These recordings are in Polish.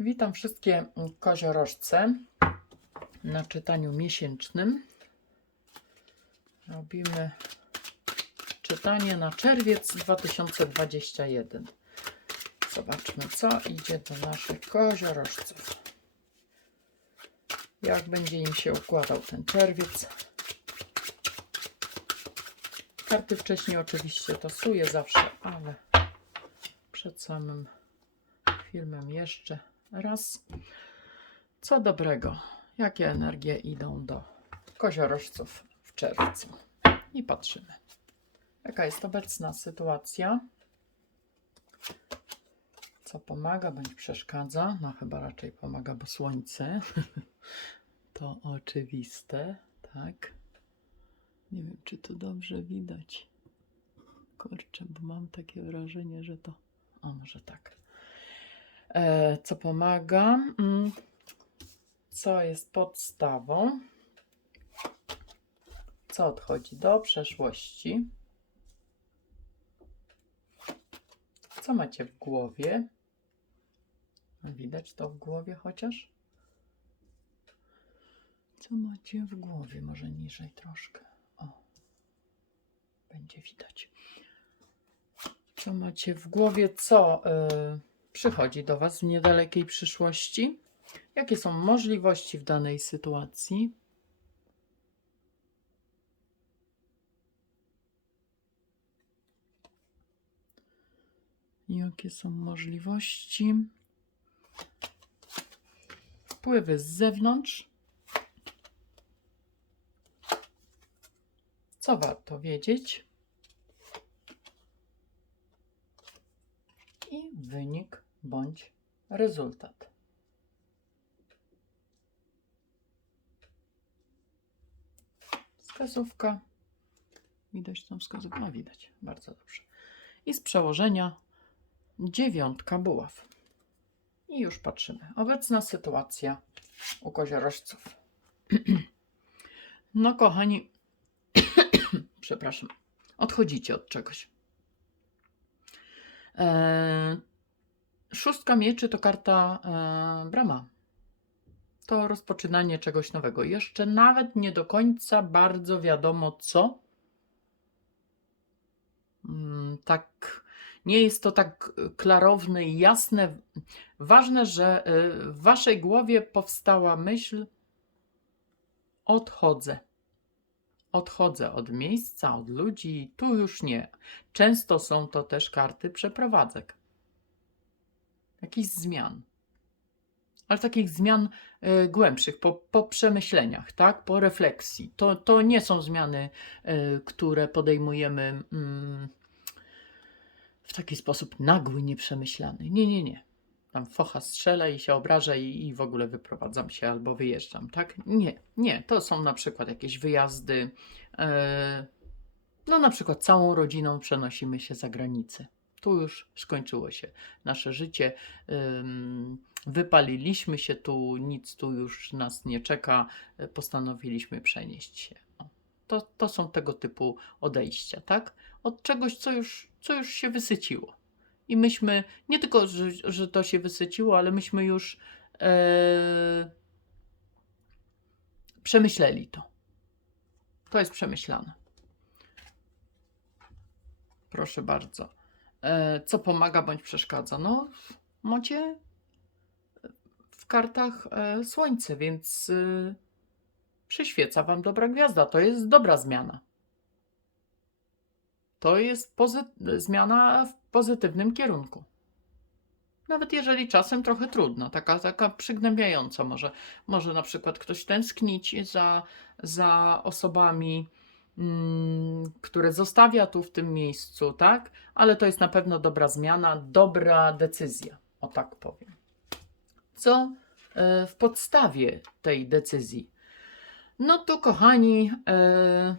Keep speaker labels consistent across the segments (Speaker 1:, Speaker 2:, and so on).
Speaker 1: Witam wszystkie koziorożce na czytaniu miesięcznym. Robimy czytanie na czerwiec 2021. Zobaczmy, co idzie do naszych koziorożców. Jak będzie im się układał ten czerwiec. Karty wcześniej oczywiście tasuję zawsze, ale przed samym filmem jeszcze raz. Co dobrego, jakie energie idą do koziorożców w czerwcu. I patrzymy, jaka jest obecna sytuacja. Co pomaga bądź przeszkadza? No chyba raczej pomaga, bo słońce. to oczywiste, tak. Nie wiem, czy to dobrze widać. Kurczę, bo mam takie wrażenie, że to. O, może tak. E, co pomaga? Mm, Co jest podstawą? Co odchodzi do przeszłości? Co macie w głowie? Widać to w głowie chociaż? Co macie w głowie? Może niżej troszkę. O, będzie widać. Co macie w głowie? Co y, przychodzi do Was w niedalekiej przyszłości? Jakie są możliwości w danej sytuacji? Jakie są możliwości? Wpływy z zewnątrz. Co warto wiedzieć? I wynik bądź rezultat. Wskazówka. Widać tą wskazówkę? No widać, bardzo dobrze. I z przełożenia dziewiątka buław. I już patrzymy. Obecna sytuacja u koziorożców. No kochani, przepraszam, odchodzicie od czegoś. Szóstka mieczy to karta e, brama. To rozpoczynanie czegoś nowego. Jeszcze nawet nie do końca bardzo wiadomo co. Mm, tak, nie jest to tak klarowne i jasne. Ważne, że e, w waszej głowie powstała myśl: odchodzę. Odchodzę od miejsca, od ludzi, tu już nie. Często są to też karty przeprowadzek, jakichś zmian, ale takich zmian e, głębszych, po, po przemyśleniach, tak? po refleksji. To, to nie są zmiany, e, które podejmujemy mm, w taki sposób nagły, nieprzemyślany. Nie, nie, nie. Tam focha strzela i się obraża i, i w ogóle wyprowadzam się albo wyjeżdżam, tak? Nie, nie. To są na przykład jakieś wyjazdy. e, no na przykład całą rodziną przenosimy się za granicę. Tu już skończyło się nasze życie. Wypaliliśmy się tu, nic tu już nas nie czeka. Postanowiliśmy przenieść się. To, to są tego typu odejścia, tak? Od czegoś, co już, co już się wysyciło. I myśmy, nie tylko, że, że to się wysyciło, ale myśmy już e, przemyśleli to. To jest przemyślane. Proszę bardzo. E, co pomaga bądź przeszkadza? No, macie w kartach e, słońce, więc e, przyświeca wam dobra gwiazda. To jest dobra zmiana. To jest zmiana w pozytywnym kierunku. Nawet jeżeli czasem trochę trudna, taka, taka przygnębiająca może. Może na przykład ktoś tęsknić za, za osobami, które zostawia tu w tym miejscu, tak? Ale to jest na pewno dobra zmiana, dobra decyzja, o tak powiem. Co e, w podstawie tej decyzji? No to, kochani, e,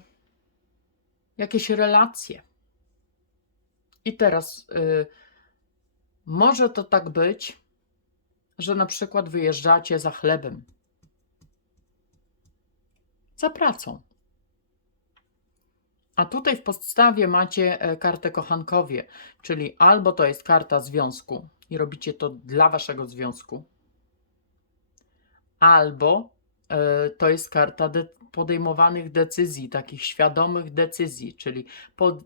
Speaker 1: jakieś relacje. I teraz y, może to tak być, że na przykład wyjeżdżacie za chlebem, za pracą. A tutaj w podstawie macie e, kartę kochankowie, czyli albo to jest karta związku i robicie to dla waszego związku, albo e, to jest karta de- podejmowanych decyzji, takich świadomych decyzji, czyli pod,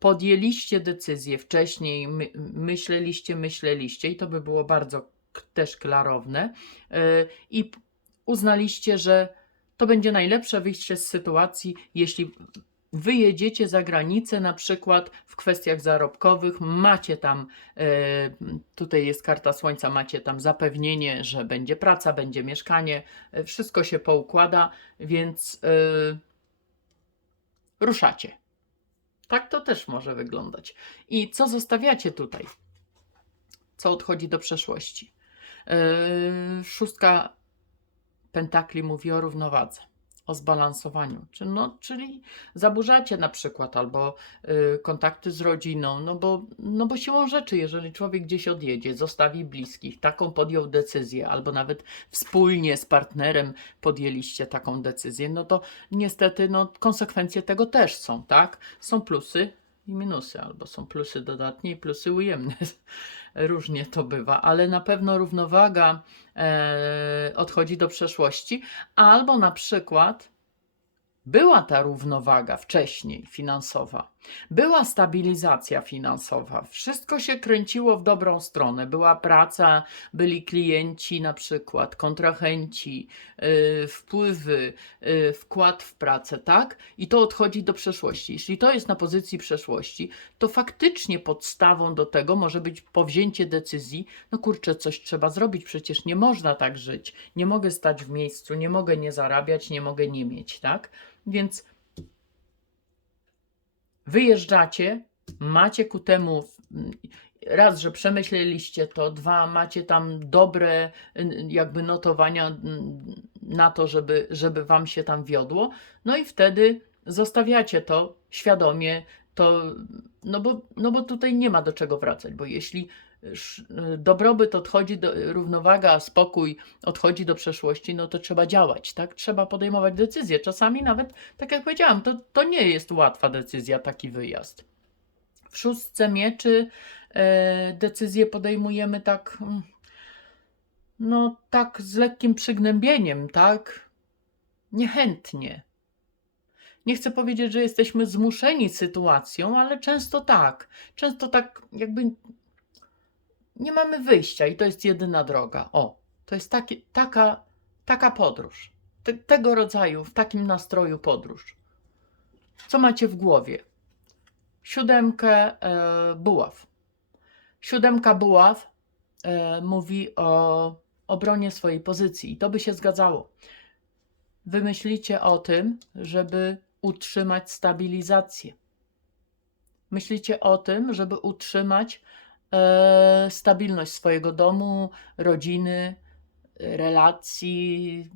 Speaker 1: podjęliście decyzję wcześniej, my, myśleliście, myśleliście i to by było bardzo też klarowne e, i uznaliście, że to będzie najlepsze wyjście z sytuacji, jeśli wyjedziecie za granicę, na przykład w kwestiach zarobkowych, macie tam, e, tutaj jest karta słońca, macie tam zapewnienie, że będzie praca, będzie mieszkanie, e, wszystko się poukłada, więc e, ruszacie. Tak to też może wyglądać. I co zostawiacie tutaj? Co odchodzi do przeszłości? Szóstka pentakli mówi o równowadze, o zbalansowaniu. Czy, no, czyli zaburzacie na przykład albo yy, kontakty z rodziną, no bo, no bo siłą rzeczy, jeżeli człowiek gdzieś odjedzie, zostawi bliskich, taką podjął decyzję, albo nawet wspólnie z partnerem podjęliście taką decyzję, no to niestety no, konsekwencje tego też są, tak? Są plusy i minusy, albo są plusy dodatnie i plusy ujemne. Różnie to bywa, ale na pewno równowaga e, odchodzi do przeszłości, albo na przykład była ta równowaga wcześniej finansowa, była stabilizacja finansowa, wszystko się kręciło w dobrą stronę, była praca, byli klienci na przykład, kontrahenci, yy, wpływy, yy, wkład w pracę, tak? I to odchodzi do przeszłości. Jeśli to jest na pozycji przeszłości, to faktycznie podstawą do tego może być powzięcie decyzji, no kurczę, coś trzeba zrobić, przecież nie można tak żyć, nie mogę stać w miejscu, nie mogę nie zarabiać, nie mogę nie mieć, tak? Więc wyjeżdżacie, macie ku temu mm, raz, że przemyśleliście to, dwa, macie tam dobre jakby notowania na to, żeby, żeby wam się tam wiodło, no i wtedy zostawiacie to świadomie, to, no bo, no bo tutaj nie ma do czego wracać, bo jeśli dobrobyt odchodzi do, równowaga, spokój odchodzi do przeszłości, no to trzeba działać, tak? Trzeba podejmować decyzje. Czasami nawet, tak jak powiedziałam, to, to nie jest łatwa decyzja, taki wyjazd. W szóstce mieczy e, decyzje podejmujemy tak, mm, no tak z lekkim przygnębieniem, tak? Niechętnie. Nie chcę powiedzieć, że jesteśmy zmuszeni sytuacją, ale często tak. Często tak jakby nie mamy wyjścia i to jest jedyna droga. O, to jest taki, taka, taka podróż. Te, tego rodzaju, w takim nastroju podróż. Co macie w głowie? Siódemkę e, buław. Siódemka buław e, mówi o obronie swojej pozycji i to by się zgadzało. Wymyślicie o tym, żeby utrzymać stabilizację. Myślicie o tym, żeby utrzymać stabilność swojego domu, rodziny, relacji,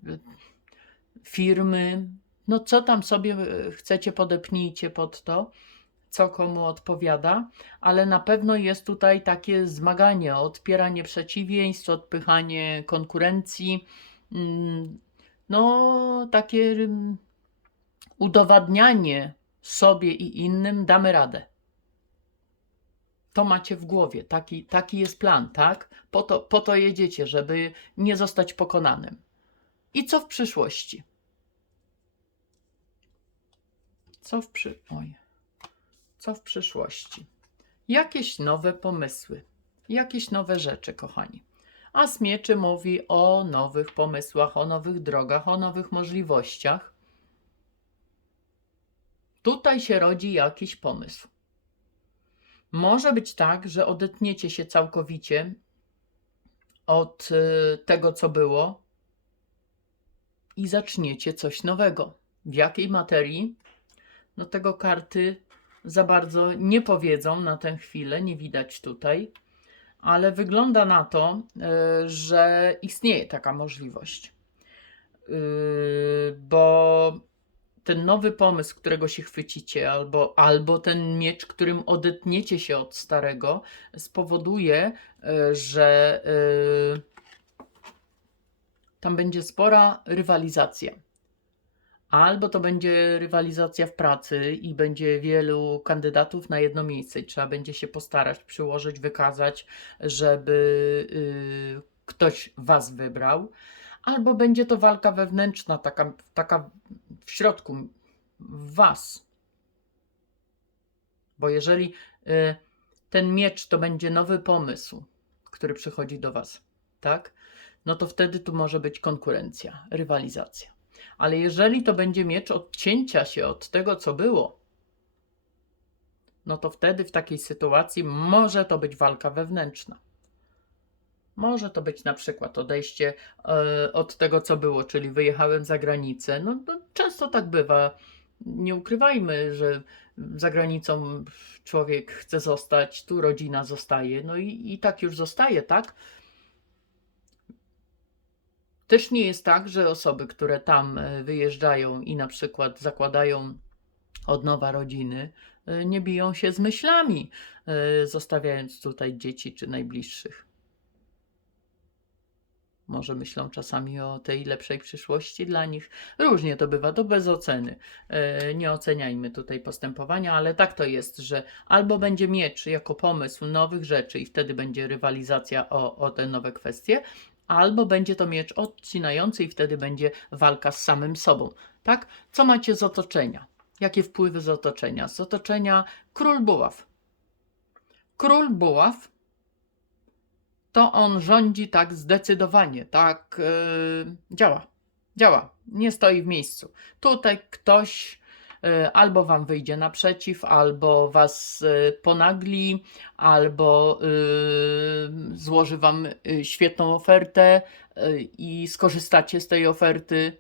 Speaker 1: firmy. No co tam sobie e, chcecie, podepnijcie pod to, co komu odpowiada, ale na pewno jest tutaj takie zmaganie, odpieranie przeciwieństw, odpychanie konkurencji. mm, No, takie mm, udowadnianie sobie i innym damy radę. To macie w głowie, taki, taki jest plan, tak? Po to, po to jedziecie, żeby nie zostać pokonanym. I co w przyszłości? Co w przy... Oj. Co w przyszłości? Jakieś nowe pomysły, jakieś nowe rzeczy, kochani. A z mieczy mówi o nowych pomysłach, o nowych drogach, o nowych możliwościach. Tutaj się rodzi jakiś pomysł. Może być tak, że odetniecie się całkowicie od y, tego, co było i zaczniecie coś nowego. W jakiej materii? No tego karty za bardzo nie powiedzą na tę chwilę, nie widać tutaj, ale wygląda na to, y, że istnieje taka możliwość. Y, Bo ten nowy pomysł, którego się chwycicie, albo, albo ten miecz, którym odetniecie się od starego, spowoduje, y, że y, tam będzie spora rywalizacja. Albo to będzie rywalizacja w pracy i będzie wielu kandydatów na jedno miejsce i trzeba będzie się postarać, przyłożyć, wykazać, żeby y, ktoś was wybrał. Albo będzie to walka wewnętrzna, taka, taka w środku, w was. Bo jeżeli y, ten miecz to będzie nowy pomysł, który przychodzi do was, tak? No to wtedy tu może być konkurencja, rywalizacja. Ale jeżeli to będzie miecz odcięcia się od tego, co było, no to wtedy w takiej sytuacji może to być walka wewnętrzna. Może to być na przykład odejście e, od tego, co było, czyli wyjechałem za granicę. No, no, często tak bywa. Nie ukrywajmy, że za granicą człowiek chce zostać, tu rodzina zostaje, no i, i tak już zostaje, tak? Też nie jest tak, że osoby, które tam e, wyjeżdżają i na przykład zakładają od nowa rodziny, e, nie biją się z myślami, zostawiając tutaj dzieci czy najbliższych. Może myślą czasami o tej lepszej przyszłości dla nich. Różnie to bywa, to bez oceny. E, Nie oceniajmy tutaj postępowania, ale tak to jest, że albo będzie miecz jako pomysł nowych rzeczy i wtedy będzie rywalizacja o, o te nowe kwestie, albo będzie to miecz odcinający i wtedy będzie walka z samym sobą. Tak? Co macie z otoczenia? Jakie wpływy z otoczenia? Z otoczenia król buław. Król buław to on rządzi tak zdecydowanie, tak yy, działa, działa, nie stoi w miejscu. Tutaj ktoś yy, albo wam wyjdzie naprzeciw, albo was yy, ponagli, albo yy, złoży wam yy, świetną ofertę yy, i skorzystacie z tej oferty.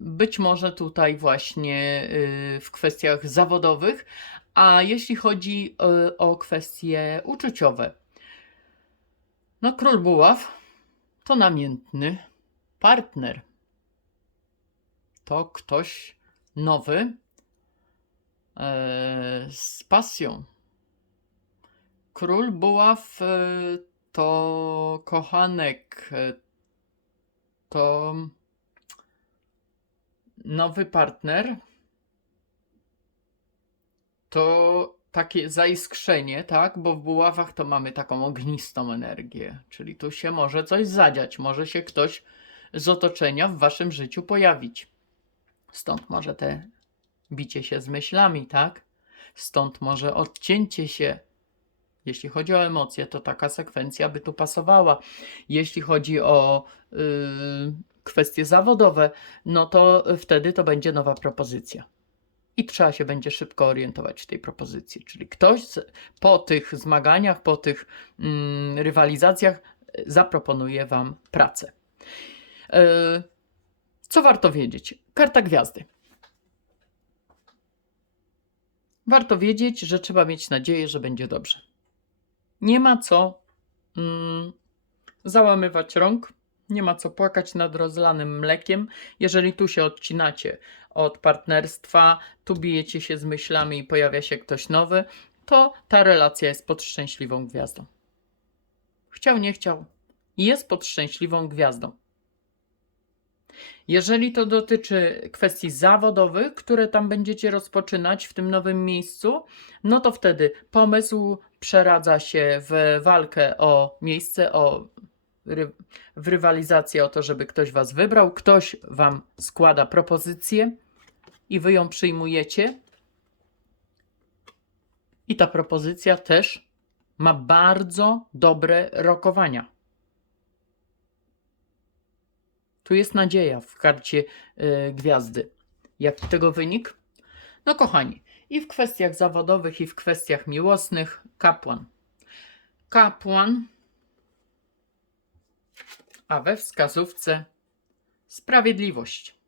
Speaker 1: Być może tutaj właśnie yy, w kwestiach zawodowych, a jeśli chodzi yy, o kwestie uczuciowe, no, król buław to namiętny partner. To ktoś nowy e, z pasją. Król buław e, to kochanek, e, to nowy partner, to takie zaiskrzenie, tak? Bo w buławach to mamy taką ognistą energię, czyli tu się może coś zadziać, może się ktoś z otoczenia w waszym życiu pojawić. Stąd może te bicie się z myślami, tak? Stąd może odcięcie się. Jeśli chodzi o emocje, to taka sekwencja by tu pasowała. Jeśli chodzi o yy, kwestie zawodowe, no to wtedy to będzie nowa propozycja i trzeba się będzie szybko orientować w tej propozycji. Czyli ktoś z, po tych zmaganiach, po tych mm, rywalizacjach e, zaproponuje Wam pracę. Yy, co warto wiedzieć? Karta gwiazdy. Warto wiedzieć, że trzeba mieć nadzieję, że będzie dobrze. Nie ma co mm, załamywać rąk, nie ma co płakać nad rozlanym mlekiem. Jeżeli tu się odcinacie od partnerstwa, tu bijecie się z myślami i pojawia się ktoś nowy, to ta relacja jest pod szczęśliwą gwiazdą. Chciał, nie chciał, jest pod szczęśliwą gwiazdą. Jeżeli to dotyczy kwestii zawodowych, które tam będziecie rozpoczynać w tym nowym miejscu, no to wtedy pomysł przeradza się w walkę o miejsce, o w rywalizację o to, żeby ktoś was wybrał. Ktoś wam składa propozycję i wy ją przyjmujecie. I ta propozycja też ma bardzo dobre rokowania. Tu jest nadzieja w karcie yy, gwiazdy. Jaki tego wynik? No, kochani, i w kwestiach zawodowych, i w kwestiach miłosnych, kapłan. Kapłan a we wskazówce sprawiedliwość.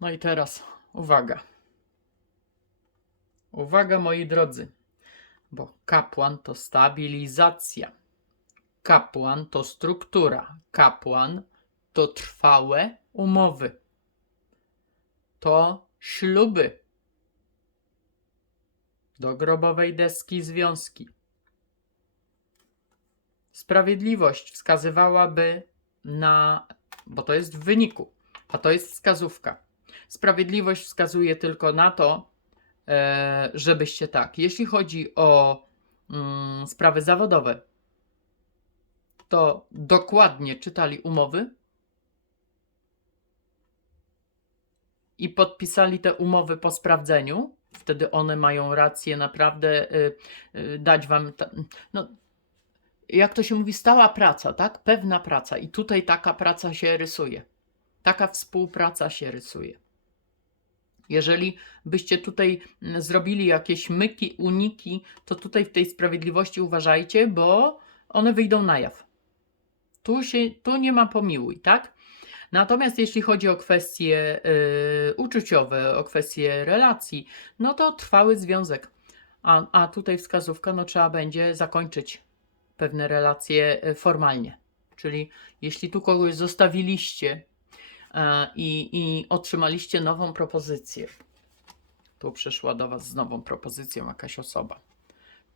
Speaker 1: No i teraz uwaga. Uwaga, moi drodzy, bo kapłan to stabilizacja. Kapłan to struktura. Kapłan to trwałe umowy. To śluby. Do grobowej deski związki. Sprawiedliwość wskazywałaby na, bo to jest w wyniku, a to jest wskazówka. Sprawiedliwość wskazuje tylko na to, e, żebyście tak, jeśli chodzi o mm, sprawy zawodowe, to dokładnie czytali umowy i podpisali te umowy po sprawdzeniu, wtedy one mają rację naprawdę y, y, dać wam. No, jak to się mówi, stała praca, tak? Pewna praca. I tutaj taka praca się rysuje. Taka współpraca się rysuje. Jeżeli byście tutaj mm, zrobili jakieś myki, uniki, to tutaj w tej sprawiedliwości uważajcie, bo one wyjdą na jaw. Tu, się, tu nie ma pomiłuj, tak? Natomiast jeśli chodzi o kwestie y, uczuciowe, o kwestie relacji, no to trwały związek. A, a tutaj wskazówka, no trzeba będzie zakończyć pewne relacje y, formalnie. Czyli jeśli tu kogoś zostawiliście e, i, i otrzymaliście nową propozycję, tu przyszła do Was z nową propozycją jakaś osoba.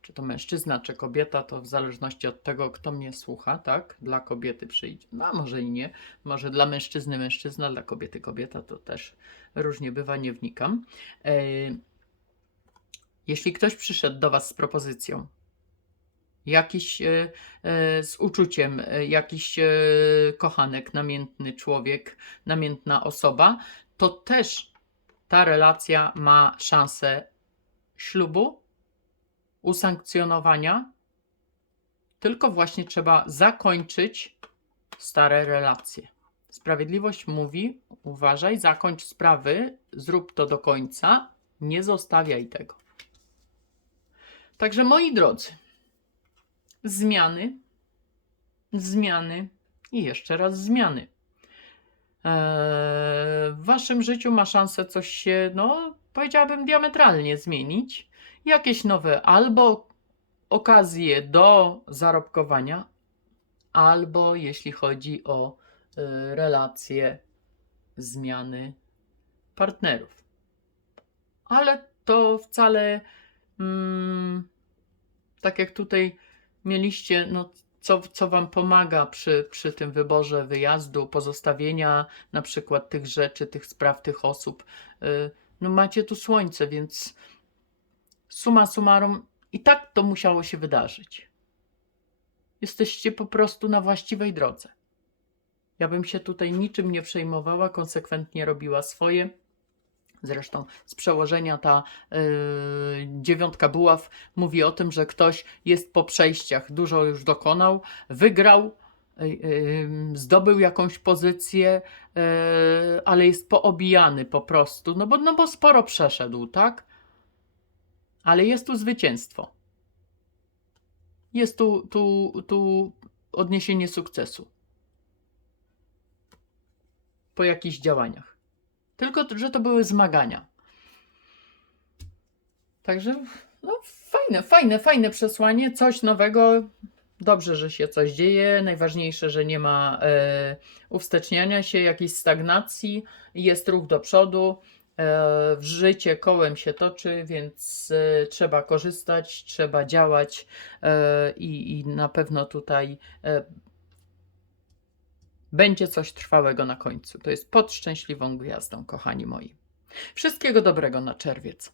Speaker 1: Czy to mężczyzna, czy kobieta, to w zależności od tego, kto mnie słucha, tak? Dla kobiety przyjdzie. No, a może i nie. Może dla mężczyzny mężczyzna, dla kobiety kobieta, to też różnie bywa, nie wnikam. E, jeśli ktoś przyszedł do Was z propozycją, jakiś e, e, z uczuciem, e, jakiś kochanek, namiętny człowiek, namiętna osoba, to też ta relacja ma szansę ślubu, usankcjonowania, tylko właśnie trzeba zakończyć stare relacje. Sprawiedliwość mówi: uważaj, zakończ sprawy, zrób to do końca, nie zostawiaj tego. Także moi drodzy, zmiany, zmiany i jeszcze raz zmiany. Eee, w waszym życiu ma szansę coś się, no, powiedziałabym, diametralnie zmienić. Jakieś nowe albo okazje do zarobkowania, albo jeśli chodzi o y, relacje, zmiany partnerów. Ale to wcale, mm, tak jak tutaj mieliście, no, co, co Wam pomaga przy, przy tym wyborze wyjazdu, pozostawienia na przykład tych rzeczy, tych spraw, tych osób. Y, No macie tu słońce, więc summa summarum i tak to musiało się wydarzyć. Jesteście po prostu na właściwej drodze. Ja bym się tutaj niczym nie przejmowała, konsekwentnie robiła swoje. Zresztą z przełożenia ta yy, dziewiątka buław mówi o tym, że ktoś jest po przejściach, dużo już dokonał, wygrał, yy, yy, zdobył jakąś pozycję, ale jest poobijany po prostu, no bo, no bo sporo przeszedł, tak? Ale jest tu zwycięstwo. Jest tu, tu, tu odniesienie sukcesu po jakichś działaniach. Tylko, że to były zmagania. Także, no, fajne, fajne, fajne przesłanie, coś nowego. Dobrze, że się coś dzieje. Najważniejsze, że nie ma e, uwsteczniania się, jakiejś stagnacji, jest ruch do przodu. E, życie kołem się toczy, więc e, trzeba korzystać, trzeba działać e, i, i na pewno tutaj e, będzie coś trwałego na końcu. To jest pod szczęśliwą gwiazdą, kochani moi. Wszystkiego dobrego na czerwiec.